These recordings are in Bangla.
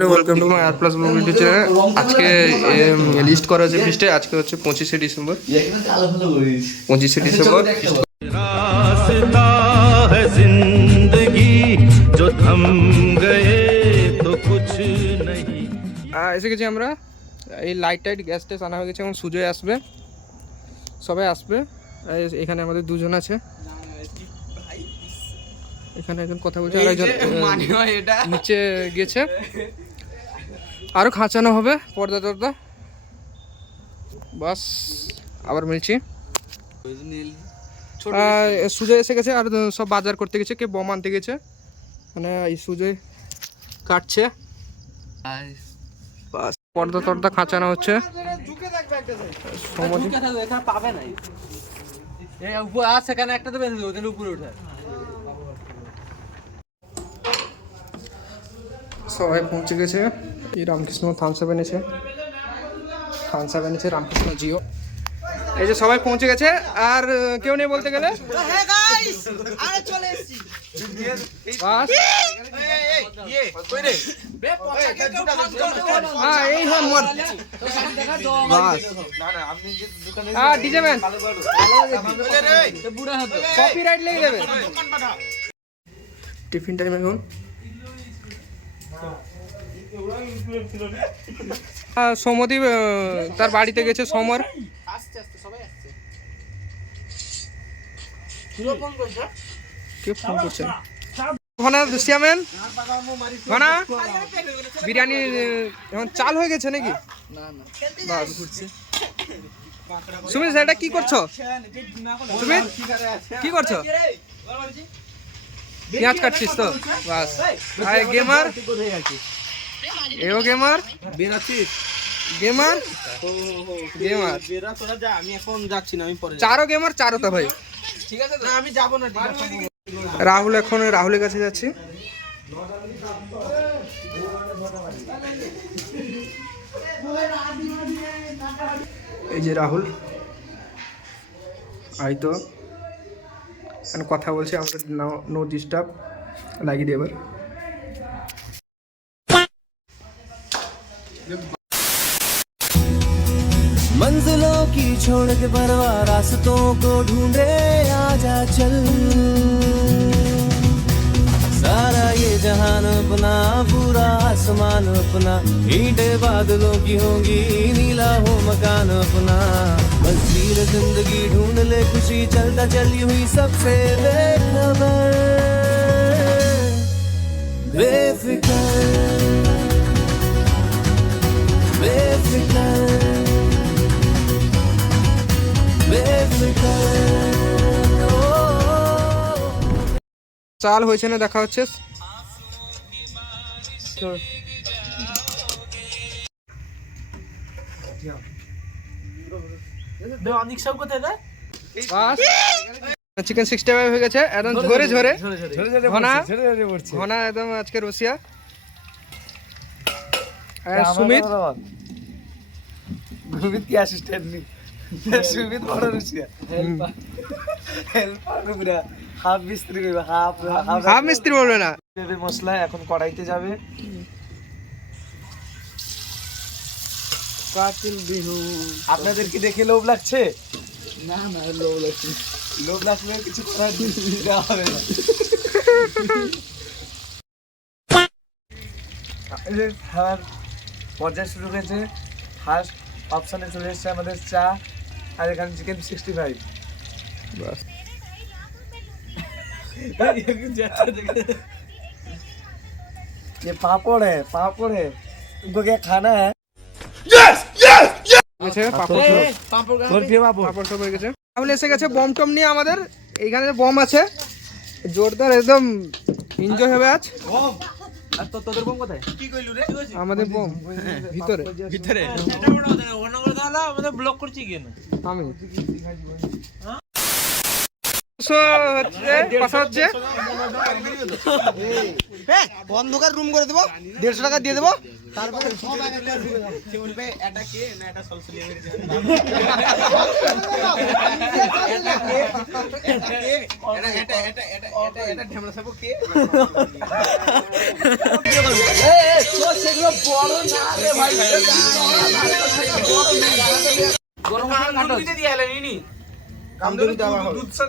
Welcome to my R plus blog video channel. আজকে লিস্ট করা হয়েছে ফিস্টে। আজকে হচ্ছে 25শে ডিসেম্বর। 25শে ডিসেম্বর रास्ता है जिंदगी जो थम गए तो कुछ नहीं। এসে গেছি আমরা। এই লাইট টাইট গ্যাস টেস আনা হয়ে গেছে। এখন সুজয় আসবে, সবাই আসবে। এখানে আমাদের দুজন আছে, এখানে একজন কথা বলছে আর একজন নিচে গেছে। আরও খাঁচানো হবে পর্দা টর্দা। বাস আবার মিলছি। সুজয় এসে গেছে আর সব বাজার করতে গেছে, কে বম আনতে গেছে। মানে এই সুজয় কাটছে, বাস পর্দা টর্দা খাঁচানো হচ্ছে। সবাই পৌঁছে গেছে। এই রামকৃষ্ণ থামসাপ এনেছে, থামসাপ এনেছে রামকৃষ্ণ জিও। এই যে সবাই পৌঁছে গেছে, আর কেউ নেই বলতে গেলে। ডিজে ম্যান কপিরাইট লেগে যাবে। টিফিন টাইম এখন। সৌমদীপ তার বাড়িতে গেছে। সমর কে ফোন করছে? ঘনা শ্যামেন, ঘনা বিরিয়ানি এখন চাল হয়ে গেছে নাকি? সুমিত এটা কি করছো? সুমিত কি করছো? পেঁয়াজ কাটছিস তো? বাস গেমার, এও গেমার, গেমার গেমার। আমি এখন যাচ্ছি না, আমি পরে চারো গেমার, চারো তো ভাই। ঠিক আছে না, আমি যাবো না। রাহুল, এখন রাহুলের কাছে যাচ্ছি। এই যে রাহুল, আই তো কথা বলছি। আমাদের নো ডিস্টার্ব লাগিয়ে দিয়ে এবার। मंजिलों की छोड़ के परवाह रास्तों को ढूंढे, आजा चल। सारा ये जहान अपना, पूरा आसमान अपना, ईंटें बादलों की होंगी, नीला हो मकान अपना। मस्तीर जिंदगी ढूंढ ले खुशी, चलता चली हुई सबसे बेखबर, बेफिक्र बेफिक्र চাল হয়েছে না দেখা হচ্ছে। চিকেন 65 হয়ে গেছে একদম ঝরে ঝরে। ঘনা ঘনা একদম আজকে রসিয়া। সুমিত সুমিত কি অ্যাসিস্ট্যান্ট নি, সুমিত বড় রুচিয়া হেল্পার হাফ মিস্ত্রি কইবা, হাফ মিস্ত্রি বলবে না। মশলা এখন কড়াইতে যাবে। কাতিল বিহু। আপনাদের কি দেখে লোভ লাগছে? না না, লোভ লাগছে। লোভ লাগলে কিছু করার দেওয়া হবে না। খাবার পর্যায়ে শুরু হয়েছে। ফার্স্ট অপশানে চলে এসছে আমাদের চা, আর এখানে চিকেন 65। বাস ये पापड़ है, पापड़ है, तुमको क्या खाना है? রাহুল এসে গেছে বম টম নিয়ে। আমাদের এইখানে বম আছে জোরদার, একদম এনজয় হবে আজ। তোদের বোম কোথায়? আমাদের বম ভিতরে ভিতরে আমাদের ব্লক করছি কেন? আমি অন্ধকার রুম করে দেবো, 150 টাকা দিয়ে দেবো। তারপরে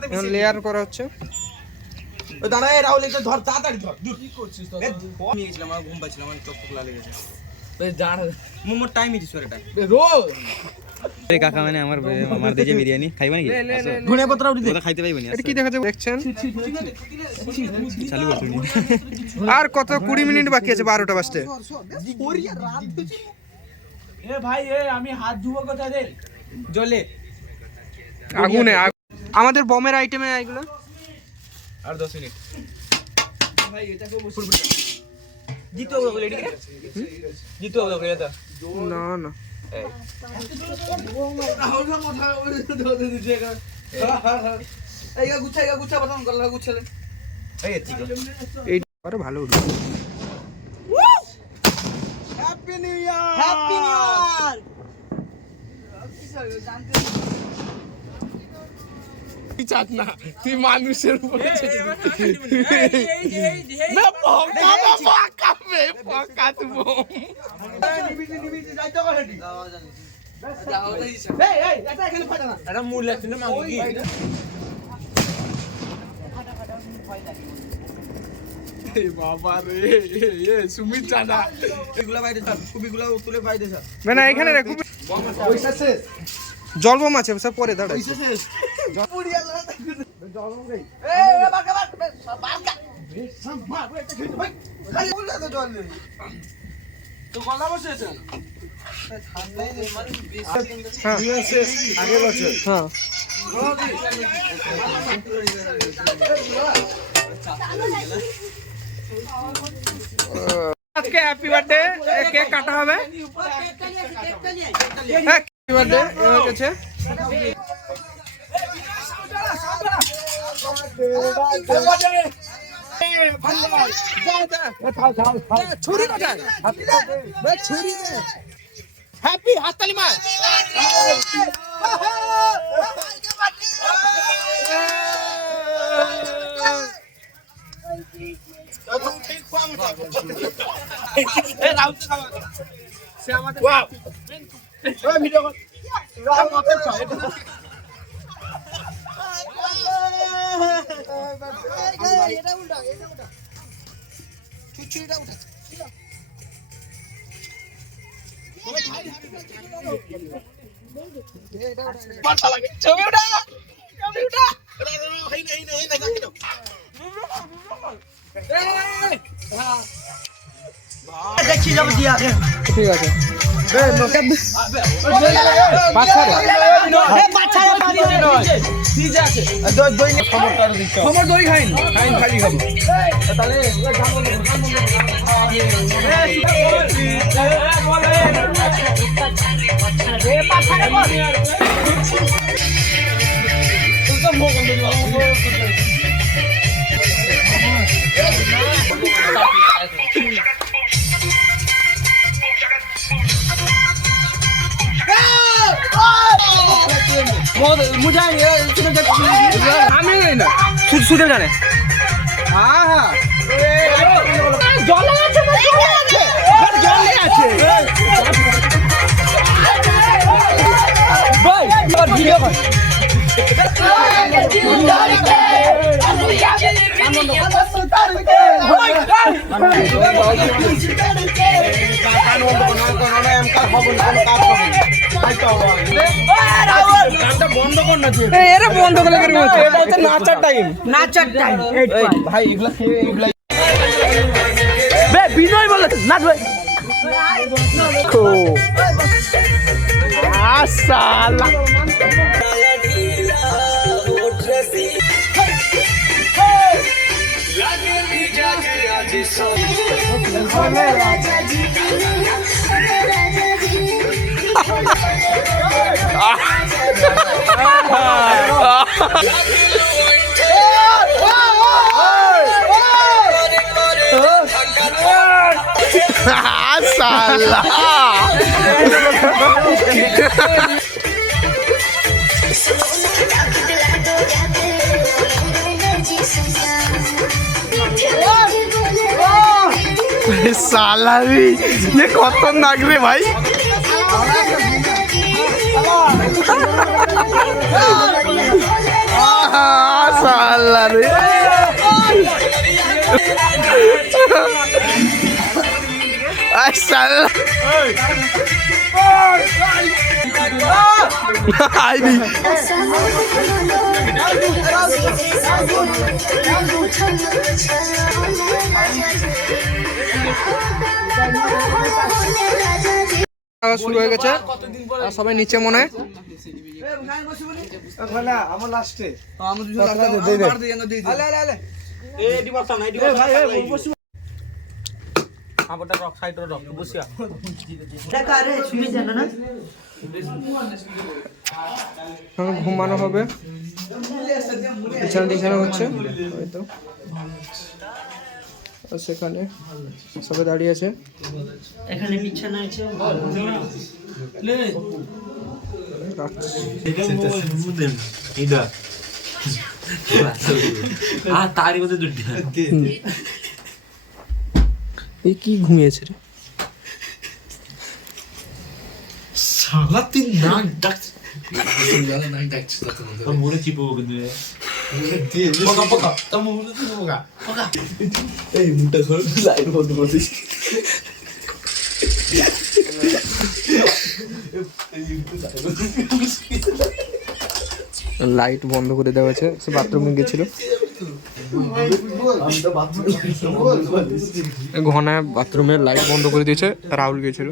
এখন লেয়ার করা হচ্ছে। কাকা মানে আমার দিয়েছে বিরিয়ানি খাইবা নাকি ওটা খাইতে পাইবনি এটা কি দেখা যাচ্ছে দেখছেন? চালু করছুনি আর কত 20 মিনিট বাকি আছে 12টা বাজতে। আগুনে আমাদের বমের আইটেমে এইগুলো আর 10 মিনিট না না এই আরে ভালো উঠবে। তুই মানুষের উপরে না এখানে রে জল বোম আছে সব পরে দাঁড়া। আজকে হ্যাপি বার্থডে কেক কাটা হবে। হ্যাপি বার্থডে এর কাছে ছুরি কোথায়? ছুরি হ্যাপি হাততালি মার। ঠিক আছে দই খাইন খালি খাবো আমি না শুধু জানে। হ্যাঁ হ্যাঁ জলে আছে জলে আছে ভিডিও বন্ধ করে নাচার টাইম ভাই এগুলা বিনয় বলে নাচ ভাই সালা साला সালারি ये खतरनाक रे भाई साला रे साला आई नहीं শুরু হয়ে গেছে আর সবাই নিচে মনে হয় আমার লাস্টে এখন ঘুমানো হবে বিছানা টিছানা হচ্ছে হয়তো আর সেখানে সবাই দাঁড়িয়ে আছে এখানে বিছানা আছে এই কি ঘুমিয়েছে রে লাইট বন্ধ করে দেওয়া আছে সে বাথরুমে গেছিল ঘনায় বাথরুমে লাইট বন্ধ করে দিয়েছে রাহুল গেছিল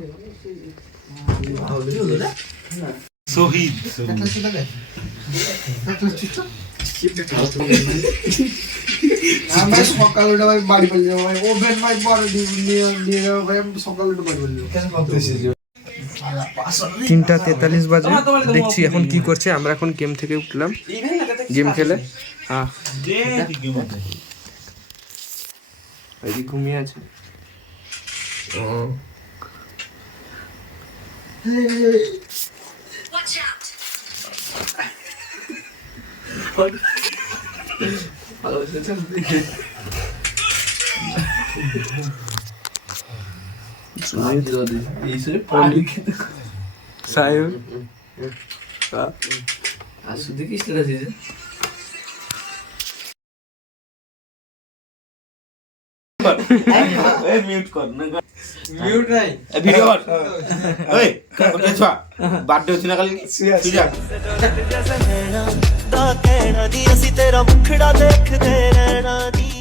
আমরা সকাল উঠে ভাই বাড়ি পালিয়ে যাবো ভাই ওভেন ভাই পরে নিয়ে যাবো ভাই আমি সকাল উঠে বাড়ি পালিয়ে যাবো 3:43 বাজে দেখছি এখন কি করছে আমরা এখন গেম থেকে উঠলাম গেম খেলে হ্যাঁ এই ঘুমিয়ে আছে সাহেব ভিডিও কর ওই কোথায় ছ বার্থডে হচ্ছে না কাল তুই যা ਦਾ ਕਹਿਣਾ ਦੀ ਅਸੀਂ ਤੇਰਾ ਮੁਖੜਾ ਦੇਖਦੇ ਰਹਿਣਾ ਦੀ